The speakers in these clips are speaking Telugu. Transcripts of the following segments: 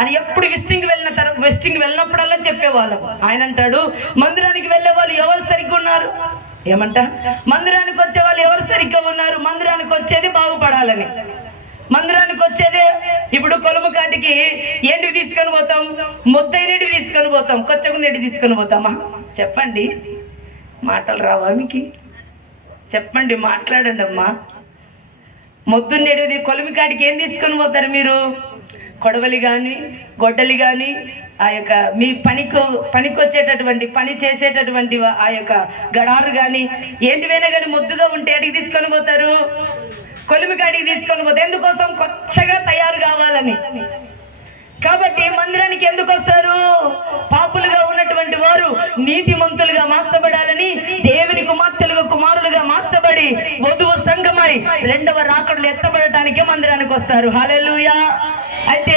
అని ఎప్పుడు విజిటింగ్ వెళ్ళిన తర్వాత వెస్టింగ్ వెళ్ళినప్పుడల్లా చెప్పేవాళ్ళం. ఆయన అంటాడు మందిరానికి వెళ్ళే వాళ్ళు ఎవరు సరిగ్గా ఉన్నారు? ఏమంట? మందిరానికి వచ్చే వాళ్ళు ఎవరు సరిగ్గా ఉన్నారు? మందిరానికి వచ్చేది బాగుపడాలని. మందిరానికి వచ్చేదే ఇప్పుడు కొలుము కాటికి ఏంటి తీసుకొని పోతాం ముద్దైనటి తీసుకొని పోతాం కొచ్చగుండేటి తీసుకొని పోతామా? చెప్పండి. మాటలు రావా మీకు? చెప్పండి మాట్లాడండి అమ్మా మొద్దుండేది కొలిమి కాటికి ఏం తీసుకొని పోతారు మీరు? కొడవలి కానీ గొడ్డలి కానీ ఆ యొక్క మీ పనికి పనికి వచ్చేటటువంటి పని చేసేటటువంటి ఆ యొక్క గడారు కానీ ఏంటివైనా కానీ ముద్దుగా ఉంటే అడిగి తీసుకొని పోతారు? కొలిమి కాడికి తీసుకొని పోతే ఎందుకోసం కొత్తగా తయారు కావాలని? కాబట్టి మందిరానికి ఎందుకు వస్తారు? పాపులుగా ఉన్నటువంటి వారు నీతిమంతులుగా మార్చబడాలని దేవుని కుమార్తెలుగా కుమారులుగా మార్చబడి వధువు సంఘమై రెండవ రాకడలు ఎత్తబడటానికే మందిరానికి వస్తారు. హల్లెలూయా. అయితే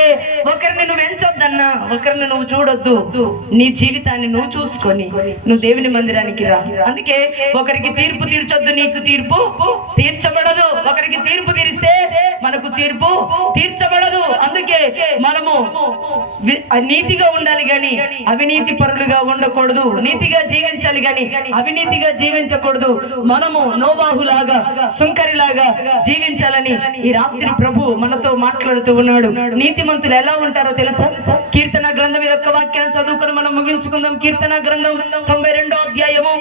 ఒకరిని నువ్వు ఎంచొద్దన్నా ఒకరిని నువ్వు చూడొద్దు. నీ జీవితాన్ని నువ్వు చూసుకొని నువ్వు దేవుని మందిరానికి రా. అందుకే ఒకరికి తీర్పు తీర్చొద్దు నీకు తీర్పు తీర్చబడదు. ఒకరికి తీర్పు మనకు తీర్పు తీర్చబడదు. అందుకే మనము నీతిగా ఉండాలి గాని అవినీతి పరులుగా ఉండకూడదు. నీతిగా జీవించాలి గాని అవినీతిగా జీవించకూడదు. మనము నోబాహులాగా సుంకరిలాగా జీవించాలని ఈ రాత్రి ప్రభు మనతో మాట్లాడుతూ ఉన్నాడు. నీతిమంతులు ఎలా ఉంటారో తెలుసా? కీర్తన గ్రంథం యొక్క వాక్యాన్ని చదువుకొని మనం ముగించుకుందాం. కీర్తన గ్రంథం తొంభై రెండో అధ్యాయము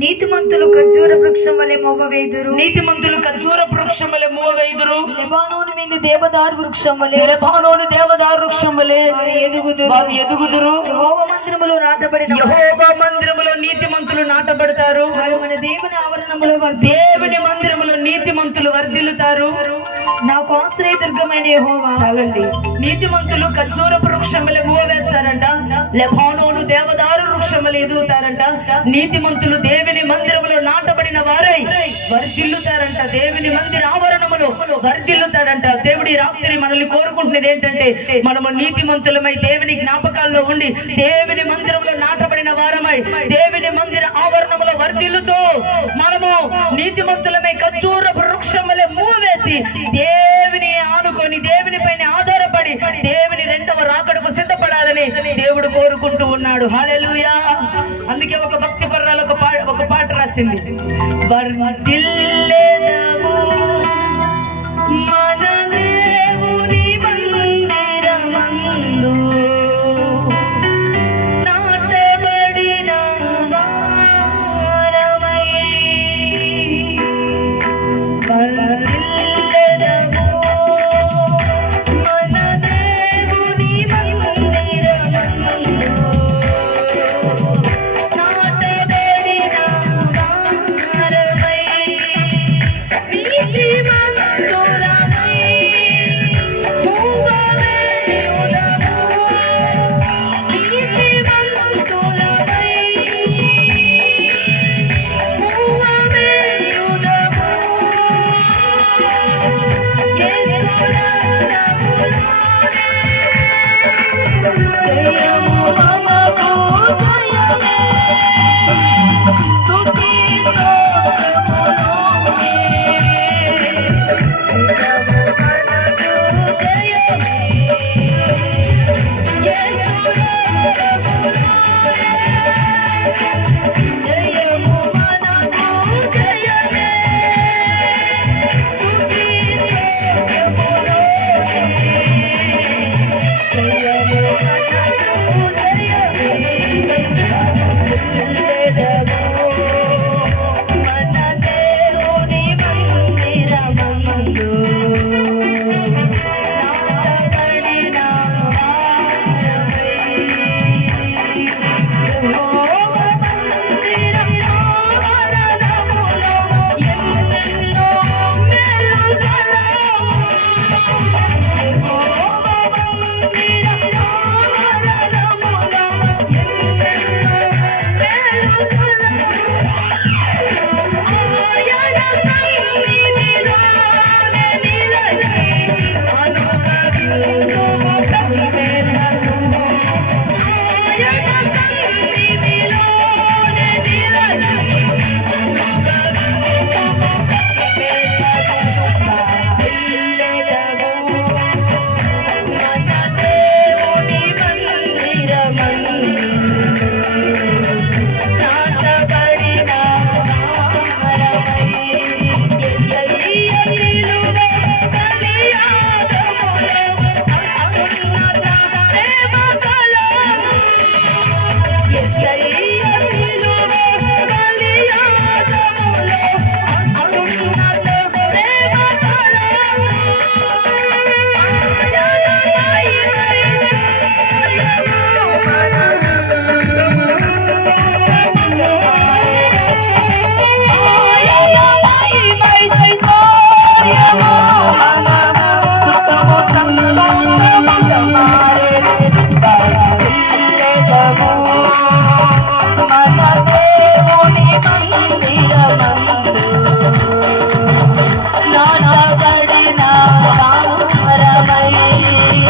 నీతిమంతులు ఖర్జూర వృక్షం వలె మొవ్వవేదురు నీతిమంతులు ఖర్జూర వృక్షం వలె మూవైదురు లెబానోను మీద దేవదారు వృక్షం వలె? లెబానోను దేవదారు వృక్షం వలె? వారు ఎదుగుదురు. వారు ఎదుగుదురు. యెహోవా మందిరములో నాటబడిన యెహోవా మందిరములో నీతిమంతులు నాటబడతారు. వారు మన దేవుని ఆవరణములో వర్ధి దేవుని మందిరములో నీతిమంతులు వర్ధిల్లుతారు. నాకు ఆశ్రయ దుర్గమైన యెహోవా. చాలండి. నీతిమంతులు ఖర్జూర వృక్షములు మూవ వేస్తారంట. లెబానోను దేవదారు వృక్షములు ఎదుగుతారంట. నీతిమంతులు దేవుని మందిరములో నాటబడిన వారై వర్ధిల్లుతారంట. దేవుని మందిర ఆవరణములో వర్ధిల్లుతారంట దేవుడి రాత్రి మనల్ని కోరుకుంటున్నది ఏంటంటే మనము నీతిమంతులమై దేవుని జ్ఞాపకాల్లో ఉండి దేవుని మందిరంలో నాటబడిన వారమై దేవుని మందిర ఆవరణములో వర్ధిల్లుతూ మనము నీతిమంతులమై ఖర్జూర వృక్షములే మూవేసి దేవుని ఆనుకొని దేవుని పైన ఆధారపడి దేవుని రెండవ రాకడకు సిద్ధపడాలని దేవుడు కోరుకుంటూ ఉన్నాడు. హాలెలుయా అందుకే ఒక భక్తి పర్రాలు ఒక పా ఒక పాట రాసింది. వర్ధిల్లెదము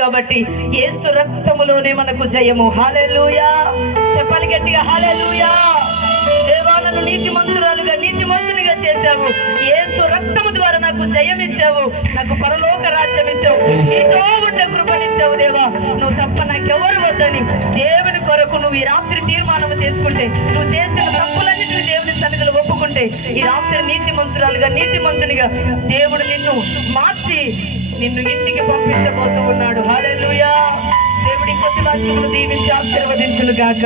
కాబట్టి ఏసు రక్తములోనే మనకు జయము. హాలెలుయా చెప్పాలి గట్టిగా హాలెలుయా దేవాలను నీతి మంతురాలుగా నీతి మంతునిగా చేశావు. ఏసు రక్తము ద్వారా నాకు జయం ఇచ్చావు. నాకు పరలోక రాజ్యం ఇచ్చావు. నీతో ఉండే కృపనిచ్చావు దేవా. నువ్వు తప్ప నాకెవరు వద్దని దేవుని కొరకు నువ్వు ఈ రాత్రి తీర్మానం చేసుకుంటే నువ్వు చేసిన తప్పులన్నిటిని దేవుని సన్నిధిలో ఒప్పుకుంటే ఈ రాత్రి నీతి మంతురాలుగా నీతి మంతునిగా దేవుడు నిన్ను మార్చి నిన్ను ఇంటికి పంపించబోతూ ఉన్నాడు. హాలెలూయా దేవుడి కొద్ది వాక్యములు దీవించి ఆశీర్వదించును గాక